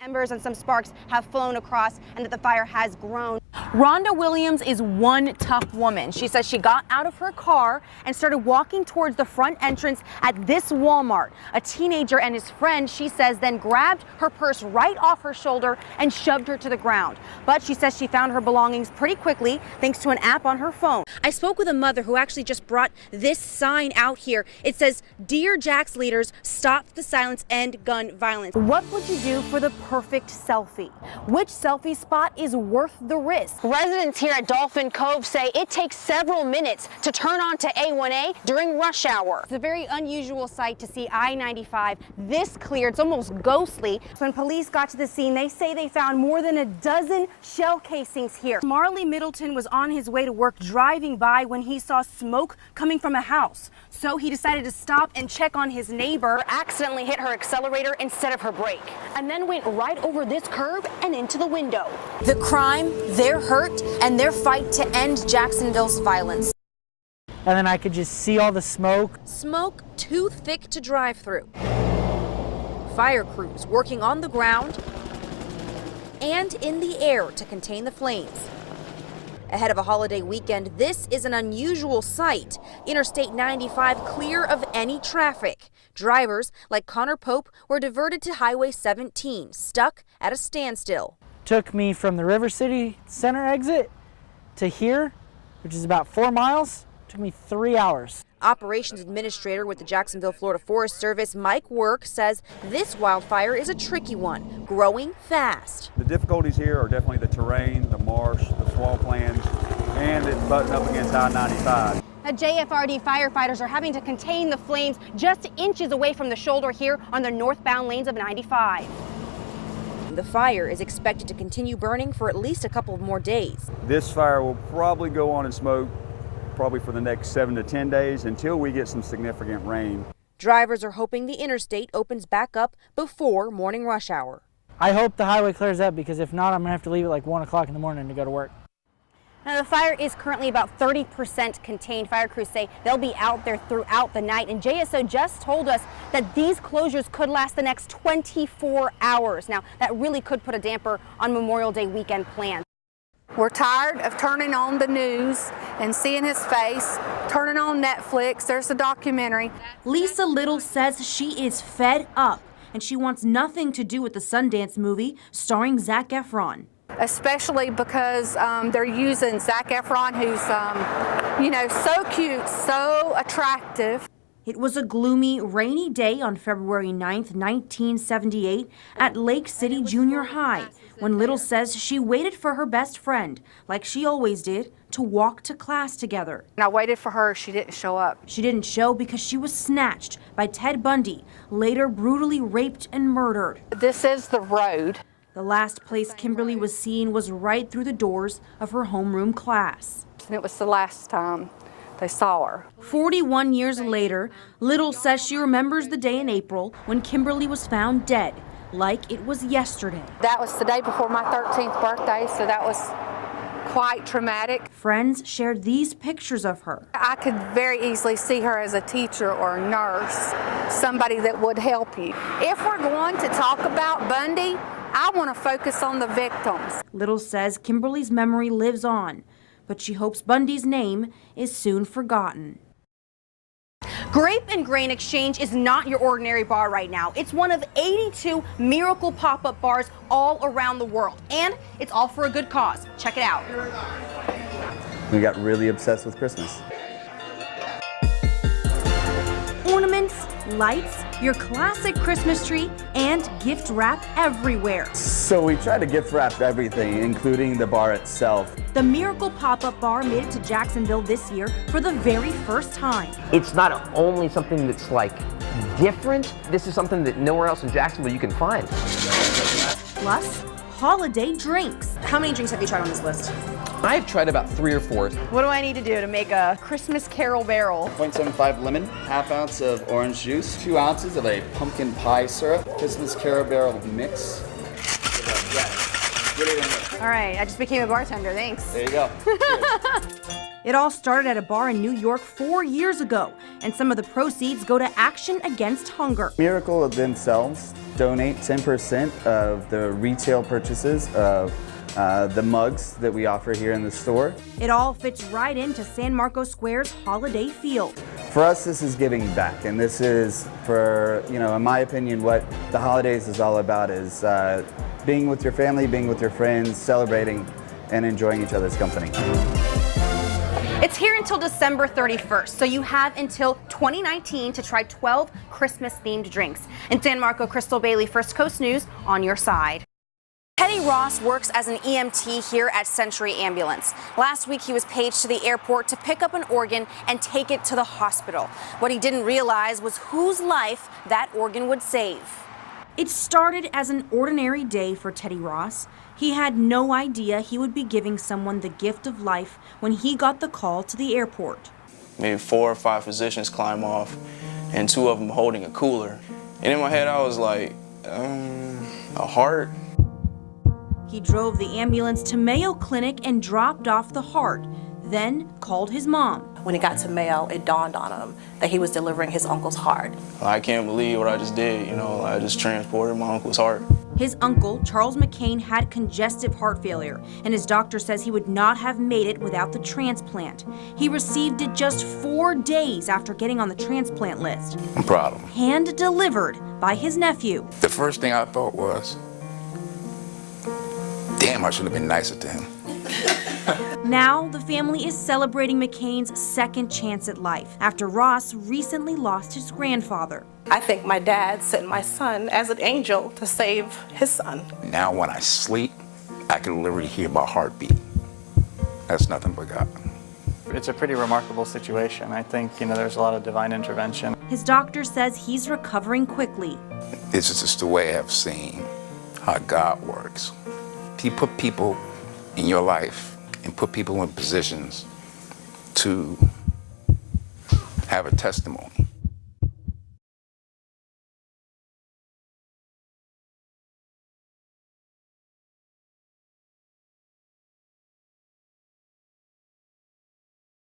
Embers and some sparks have flown across and that the fire has grown. Rhonda Williams is one tough woman. She says she got out of her car and started walking towards the front entrance at this Walmart. A teenager and his friend, she says, then grabbed her purse right off her shoulder and shoved her to the ground. But she says she found her belongings pretty quickly thanks to an app on her phone. I spoke with a mother who actually just brought this sign out here. It says, "Dear Jax leaders, stop the silence, end gun violence." What would you do for the perfect selfie? Which selfie spot is worth the risk? Residents here at Dolphin Cove say it takes several minutes to turn on to A1A during rush hour. It's a very unusual sight to see I-95 this clear. It's almost ghostly. When police got to the scene, they say they found more than a dozen shell casings here. Marley Middleton was on his way to work driving by when he saw smoke coming from a house. So he decided to stop and check on his neighbor. Accidentally hit her accelerator instead of her brake, and then went right over this curb and into the window. The crime, their hurt, and their fight to end Jacksonville's violence. And then I could just see all the smoke. Smoke too thick to drive through. Fire crews working on the ground and in the air to contain the flames. Ahead of a holiday weekend, this is an unusual sight. Interstate 95 clear of any traffic. Drivers like Connor Pope were diverted to Highway 17, stuck at a standstill. Took me from the River City Center exit to here, which is about 4 miles. Took me 3 hours. Operations Administrator with the Jacksonville, Florida Forest Service, Mike Work, says this wildfire is a tricky one, growing fast. The difficulties here are definitely the terrain, the marsh, the swamplands, and it's butting up against I-95. JFRD firefighters are having to contain the flames just inches away from the shoulder here on the northbound lanes of 95. The fire is expected to continue burning for at least a couple of more days. This fire will probably go on in smoke probably for the next 7 to 10 days until we get some significant rain. Drivers are hoping the interstate opens back up before morning rush hour. I hope the highway clears up, because if not, I'm gonna have to leave at like 1 o'clock in the morning to go to work. Now, the fire is currently about 30% contained. Fire crews say they'll be out there throughout the night, and JSO just told us that these closures could last the next 24 hours. Now, that really could put a damper on Memorial Day weekend plans. We're tired of turning on the news and seeing his face, turning on Netflix. There's a documentary. Lisa Little says she is fed up, and she wants nothing to do with the Sundance movie starring Zac Efron. Especially because they're using Zac Efron, who's, you know, so cute, so attractive. It was a gloomy, rainy day on February 9th, 1978 at Lake City Junior High, when Little says she waited for her best friend, like she always did, to walk to class together. And I waited for her. She didn't show up. She didn't show because she was snatched by Ted Bundy, later brutally raped and murdered. This is the road. The last place Kimberly was seen was right through the doors of her homeroom class. And it was the last time they saw her. 41 years later, Little says she remembers the day in April when Kimberly was found dead, like it was yesterday. That was the day before my 13th birthday, so that was quite traumatic. Friends shared these pictures of her. I could very easily see her as a teacher or a nurse, somebody that would help you. If we're going to talk about Bundy, I want to focus on the victims. Little says Kimberly's memory lives on, but she hopes Bundy's name is soon forgotten. Grape and Grain Exchange is not your ordinary bar right now. It's one of 82 miracle pop-up bars all around the world, and it's all for a good cause. Check it out. We got really obsessed with Christmas. Ornaments, lights, your classic Christmas tree, and gift wrap everywhere. So we tried to gift wrap everything, including the bar itself. The Miracle Pop-Up Bar made it to Jacksonville this year for the very first time. It's not only something that's like different, this is something that nowhere else in Jacksonville you can find. Plus, holiday drinks. How many drinks have you tried on this list? I've tried about 3 or 4. What do I need to do to make a Christmas Carol barrel? 0.75 lemon, ½ ounce of orange juice, 2 ounces of a pumpkin pie syrup, Christmas Carol barrel mix. All right, I just became a bartender, thanks. There you go. It all started at a bar in New York 4 years ago, and some of the proceeds go to Action Against Hunger. Miracle themselves donate 10% of the retail purchases of the mugs that we offer here in the store. It all fits right into San Marcos Square's holiday feel. For us, this is giving back, and this is, for, you know, in my opinion, what the holidays is all about, is being with your family, being with your friends, celebrating and enjoying each other's company. It's here until December 31st, so you have until 2019 to try 12 Christmas-themed drinks. In San Marco, Crystal Bailey, First Coast News, on your side. Teddy Ross works as an EMT here at Century Ambulance. Last week, he was paged to the airport to pick up an organ and take it to the hospital. What he didn't realize was whose life that organ would save. It started as an ordinary day for Teddy Ross. He had no idea he would be giving someone the gift of life when he got the call to the airport. Maybe 4 or 5 physicians climb off, and 2 of them holding a cooler. And in my head, I was like, a heart? He drove the ambulance to Mayo Clinic and dropped off the heart, then called his mom. When he got to Mayo, it dawned on him that he was delivering his uncle's heart. I can't believe what I just did, you know, I just transported my uncle's heart. His uncle, Charles McCain, had congestive heart failure, and his doctor says he would not have made it without the transplant. He received it just 4 days after getting on the transplant list. I'm proud of him. Hand-delivered by his nephew. The first thing I thought was, damn, I should have been nicer to him. Now, the family is celebrating McCain's second chance at life after Ross recently lost his grandfather. I think my dad sent my son as an angel to save his son. Now when I sleep, I can literally hear my heartbeat. That's nothing but God. It's a pretty remarkable situation. I think, you know, there's a lot of divine intervention. His doctor says he's recovering quickly. This is just the way I've seen how God works. He put people in your life and put people in positions to have a testimony.